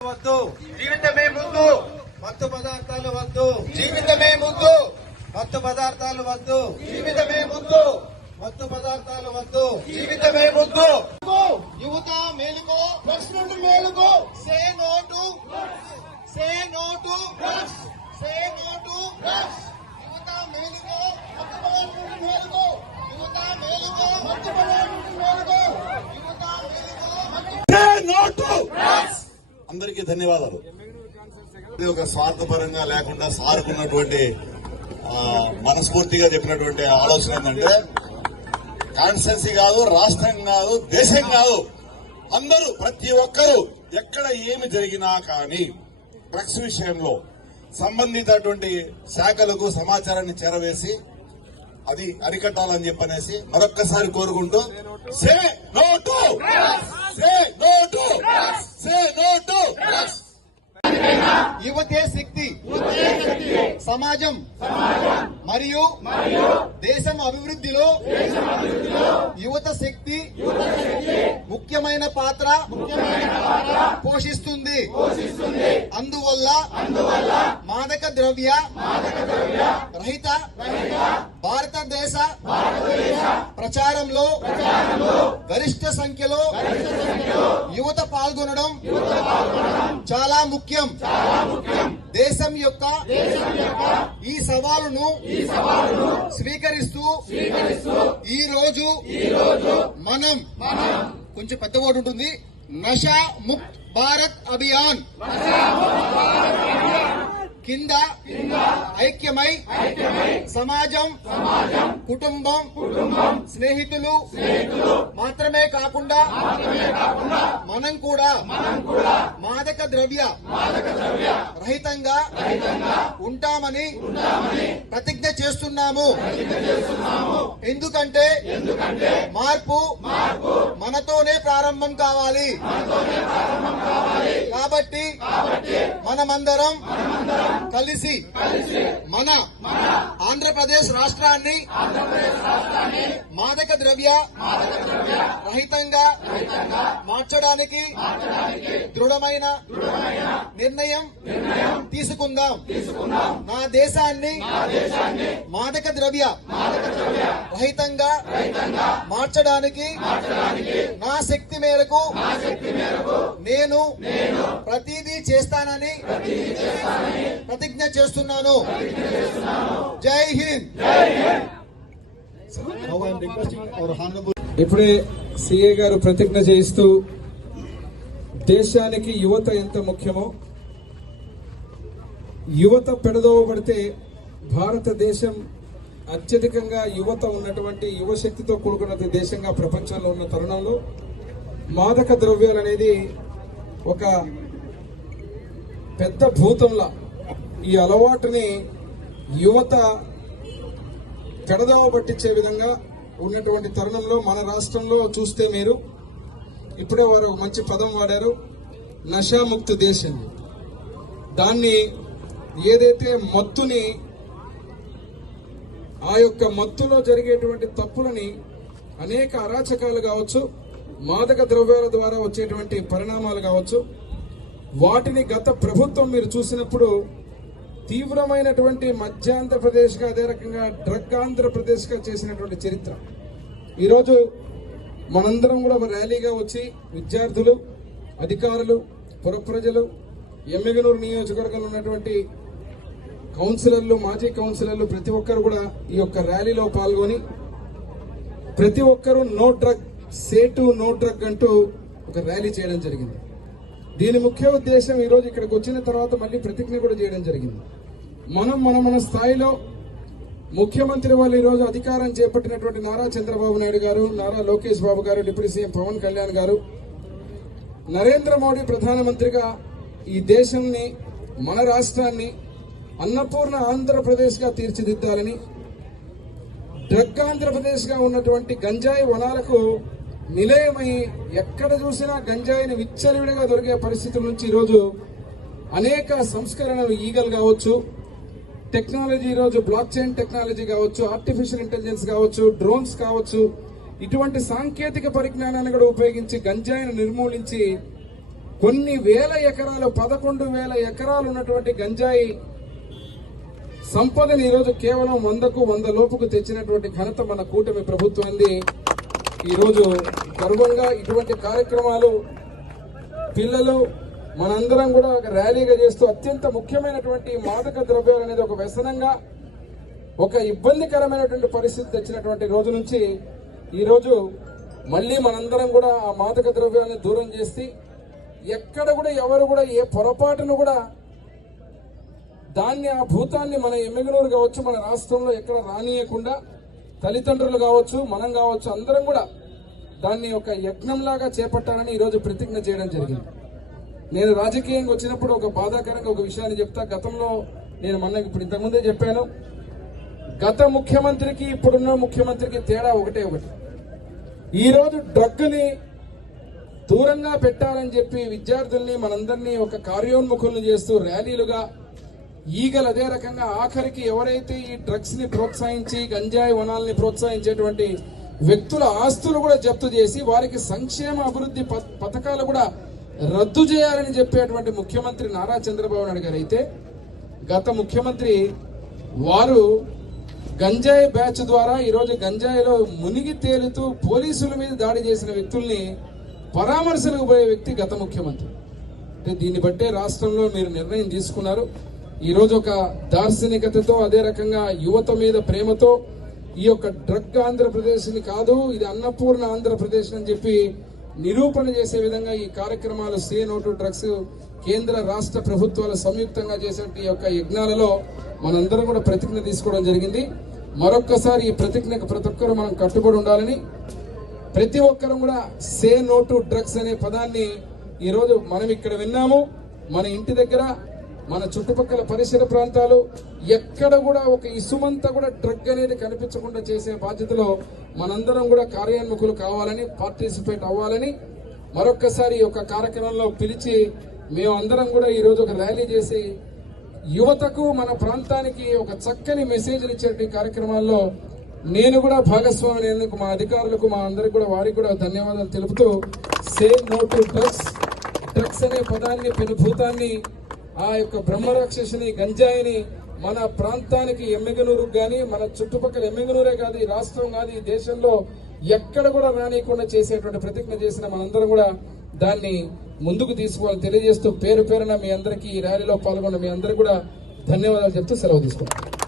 వద్దు. జీవితమే ముందు మత్తు పదార్థాలు వద్దు. జీవితమే ముందు మత్తు పదార్థాలు వద్దు. జీవితమే ముందు మత్తు పదార్థాలు వద్దు. జీవితమే ముందు యువత మేలుకో ప్రశ్నలు మేలుకో. Say no to say no to say no to యువత మేలుకో మత్స్యపదార్థులు మేలుకో యువత మేలుకో మత్స్యపదార్థులు మేలుకో యువత మేలుకో అందరికీ ధన్యవాదాలు. ఇది ఒక స్వార్థపరంగా లేకుండా సారుకున్నటువంటి మనస్ఫూర్తిగా చెప్పినటువంటి ఆలోచన ఏంటంటే కాన్స్టెన్సీ కాదు రాష్ట్రం కాదు దేశం కాదు. అందరూ ప్రతి ఒక్కరూ ఎక్కడ ఏమి జరిగినా కానీ డ్రగ్స్ విషయంలో సంబంధితటువంటి శాఖలకు సమాచారాన్ని చేరవేసి అది అరికట్టాలని చెప్పనేసి మరొక్కసారి కోరుకుంటూ say no to! Say no to to no to యువతే శక్తి సమాజం. మరియు దేశం అభివృద్ధిలో యువత శక్తి ముఖ్యమైన పాత్ర పోషిస్తుంది. అందువల్ల మాదక ద్రవ్య రహిత భారతదేశ ప్రచారంలో గరిష్ట సంఖ్యలో యువత పాల్గొనడం చాలా ముఖ్యం. దేశం యొక్క ఈ సవాలును స్వీకరిస్తూ ఈ రోజు మనం కొంచెం పెద్ద ఓటు ఉంటుంది. నషా ముక్త్ భారత్ అభియాన్. కింద ఐక్యమై సమాజం కుటుంబం స్నేహితులు మాత్రమే కాకుండా మనం కూడా మాదక ద్రవ్య. రహితంగా ఉంటామని ప్రతిజ్ఞ చేస్తున్నాము. ఎందుకంటే మార్పు మనతోనే ప్రారంభం కావాలి. కాబట్టి మనమందరం కలిసి మన ఆంధ్రప్రదేశ్ రాష్ట్రాన్ని మాదక ద్రవ్య రహితంగా మార్చడానికి దృఢమైన నిర్ణయం తీసుకుందాం. నా దేశాన్ని మాదక ద్రవ్య రహితంగా మార్చడానికి నా శక్తి మేరకు నేను ప్రతిదీ చేస్తానని ప్రతిజ్ఞ చేస్తున్నాను. జై హింద్. ఇప్పుడే సిఏ గారు ప్రతిజ్ఞ చేయిస్తూ దేశానికి యువత ఎంత ముఖ్యమో యువత పెడదోవబడితే భారతదేశం అత్యధికంగా యువత ఉన్నటువంటి యువశక్తితో కూడుకున్న దేశంగా ప్రపంచంలో ఉన్న తరుణంలో. మాదక ద్రవ్యాలు అనేది ఒక పెద్ద భూతంలా ఈ అలవాటుని యువత పెడదోవ పట్టించే విధంగా ఉన్నటువంటి తరుణంలో మన రాష్ట్రంలో చూస్తే మీరు ఇప్పుడే వారు మంచి పదం వాడారు నషాముక్త దేశం. దాన్ని ఏదైతే మత్తుని ఆ యొక్క మత్తులో జరిగేటువంటి తప్పులని అనేక అరాచకాలు కావచ్చు మాదక ద్రవ్యాల ద్వారా వచ్చేటువంటి పరిణామాలు కావచ్చు వాటిని గత ప్రభుత్వం మీరు చూసినప్పుడు తీవ్రమైనటువంటి మధ్యాంధ్రప్రదేశ్గా అదే రకంగా డ్రగ్ ఆంధ్రప్రదేశ్గా చేసినటువంటి చరిత్ర. ఈరోజు మనందరం కూడా ఒక ర్యాలీగా వచ్చి విద్యార్థులు అధికారులు పురప్రజలు ఎమ్మిగనూరు నియోజకవర్గంలో ఉన్నటువంటి కౌన్సిలర్లు మాజీ కౌన్సిలర్లు ప్రతి ఒక్కరు కూడా ఈ యొక్క ర్యాలీలో పాల్గొని ప్రతి ఒక్కరూ no drug say to no drug అంటూ ఒక ర్యాలీ చేయడం జరిగింది. దీని ముఖ్య ఉద్దేశం ఈరోజు ఇక్కడికి వచ్చిన తర్వాత మళ్ళీ ప్రతిజ్ఞ కూడా చేయడం జరిగింది. మనం మన మన స్థాయిలో ముఖ్యమంత్రి వాళ్ళు ఈరోజు అధికారం చేపట్టినటువంటి నారా చంద్రబాబు నాయుడు గారు నారా లోకేష్ బాబు గారు డిప్యూటీ సీఎం పవన్ కళ్యాణ్ గారు నరేంద్ర మోడీ ప్రధానమంత్రిగా ఈ దేశాన్ని మన రాష్ట్రాన్ని అన్నపూర్ణ ఆంధ్రప్రదేశ్గా తీర్చిదిద్దాలని డ్రగ్ ఆంధ్రప్రదేశ్గా ఉన్నటువంటి గంజాయి వనాలకు నిలయమై ఎక్కడ చూసినా గంజాయిని విచ్చలవిడిగా దొరికే పరిస్థితుల నుంచి ఈరోజు అనేక సంస్కరణలు ఈగల్ కావచ్చు. టెక్నాలజీ ఈరోజు బ్లాక్ చైన్ టెక్నాలజీ కావచ్చు ఆర్టిఫిషియల్ ఇంటెలిజెన్స్ కావచ్చు డ్రోన్స్ కావచ్చు ఇటువంటి సాంకేతిక పరిజ్ఞానాన్ని కూడా ఉపయోగించి గంజాయిని నిర్మూలించి కొన్ని వేల ఎకరాలు పదకొండు వేల ఎకరాలు ఉన్నటువంటి గంజాయి సంపదని ఈరోజు కేవలం వందకు వంద లోపుకు తెచ్చినటువంటి ఘనత మన కూటమి ప్రభుత్వాన్ని ఈరోజు గర్వంగా ఇటువంటి కార్యక్రమాలు పిల్లలు మనందరం కూడా ఒక ర్యాలీగా చేస్తూ అత్యంత ముఖ్యమైనటువంటి మాదక ద్రవ్యాలు అనేది ఒక వ్యసనంగా ఒక ఇబ్బందికరమైనటువంటి పరిస్థితి తెచ్చినటువంటి రోజు నుంచి ఈరోజు మళ్ళీ మనందరం కూడా ఆ మాదక ద్రవ్యాన్ని దూరం చేసి ఎక్కడ కూడా ఎవరు కూడా ఏ పొరపాటును కూడా దాన్ని ఆ భూతాన్ని మన ఎమ్మెగనూరు కావచ్చు మన రాష్ట్రంలో ఎక్కడ రానియకుండా తల్లిదండ్రులు కావచ్చు మనం కావచ్చు అందరం కూడా దాన్ని ఒక యజ్ఞంలాగా చేపట్టాలని ఈరోజు ప్రతిజ్ఞ చేయడం జరిగింది. నేను రాజకీయంగా వచ్చినప్పుడు ఒక బాధాకరంగా ఒక విషయాన్ని చెప్తా. గతంలో నేను మొన్న ఇప్పుడు ఇంతకుముందే చెప్పాను. గత ముఖ్యమంత్రికి ఇప్పుడున్న ముఖ్యమంత్రికి తేడా ఒకటే ఒకటి. ఈరోజు డ్రగ్ని దూరంగా పెట్టాలని చెప్పి విద్యార్థుల్ని మనందరినీ ఒక కార్యోన్ముఖులను చేస్తూ ర్యాలీలుగా ఈగలు అదే రకంగా ఆఖరికి ఎవరైతే ఈ డ్రగ్స్ని ప్రోత్సహించి గంజాయి వనాల్ని ప్రోత్సహించేటువంటి వ్యక్తుల ఆస్తులు కూడా జప్తు చేసి వారికి సంక్షేమ అభివృద్ధి ప- పథకాలు కూడా రద్దు చేయాలని చెప్పేటువంటి ముఖ్యమంత్రి నారా చంద్రబాబు నాయుడు గారు అయితే గత ముఖ్యమంత్రి వారు గంజాయి బ్యాచ్ ద్వారా ఈరోజు గంజాయిలో మునిగి తేలుతూ పోలీసుల మీద దాడి చేసిన వ్యక్తుల్ని పరామర్శలకు పోయే వ్యక్తి గత ముఖ్యమంత్రి. అంటే దీన్ని బట్టే రాష్ట్రంలో మీరు నిర్ణయం తీసుకున్నారు. ఈరోజు ఒక దార్శనికతతో అదే రకంగా యువత మీద ప్రేమతో ఈ యొక్క డ్రగ్ ఆంధ్రప్రదేశ్ని కాదు ఇది అన్నపూర్ణ ఆంధ్రప్రదేశ్ అని చెప్పి నిరూపణ చేసే విధంగా ఈ కార్యక్రమాలు సే నోటు డ్రగ్స్ కేంద్ర రాష్ట్ర ప్రభుత్వాలు సంయుక్తంగా చేసే ఈ యొక్క యజ్ఞాలలో మనందరం కూడా ప్రతిజ్ఞ తీసుకోవడం జరిగింది. మరొక్కసారి ఈ ప్రతిజ్ఞకు ప్రతి ఒక్కరూ మనం కట్టుబడి ఉండాలని ప్రతి ఒక్కరం కూడా సే నోటు డ్రగ్స్ అనే పదాన్ని ఈరోజు మనం ఇక్కడ విన్నాము. మన ఇంటి దగ్గర మన చుట్టుపక్కల పరిసర ప్రాంతాలు ఎక్కడ కూడా ఒక ఇసుమంతా కూడా డ్రగ్ అనేది కనిపించకుండా చేసే బాధ్యతలో మనందరం కూడా కార్యాన్ముఖులు కావాలని పార్టిసిపేట్ అవ్వాలని మరొక్కసారి ఒక కార్యక్రమంలో పిలిచి మేము అందరం కూడా ఈరోజు ఒక ర్యాలీ చేసి యువతకు మన ప్రాంతానికి ఒక చక్కని మెసేజ్లు ఇచ్చే కార్యక్రమాల్లో నేను కూడా భాగస్వామి అయినందుకు మా అధికారులకు మా అందరికి కూడా వారికి కూడా ధన్యవాదాలు తెలుపుతూ say no to drugs. Drugs అనే పదాన్ని పెనుభూతాన్ని ఆ యొక్క బ్రహ్మరాక్షసుని గంజాయిని మన ప్రాంతానికి ఎమ్మెగనూరు కానీ మన చుట్టుపక్కల ఎమ్మెగనూరే కాదు ఈ రాష్ట్రం కాదు ఈ దేశంలో ఎక్కడ కూడా రానియకుండా చేసేటువంటి ప్రతిజ్ఞ చేసిన మనందరం కూడా దాన్ని ముందుకు తీసుకోవాలని తెలియజేస్తూ పేరు పేరున మీ అందరికీ ఈ ర్యాలీలో పాల్గొన్న మీ అందరికీ కూడా ధన్యవాదాలు చెప్తూ సెలవు తీసుకుంటాం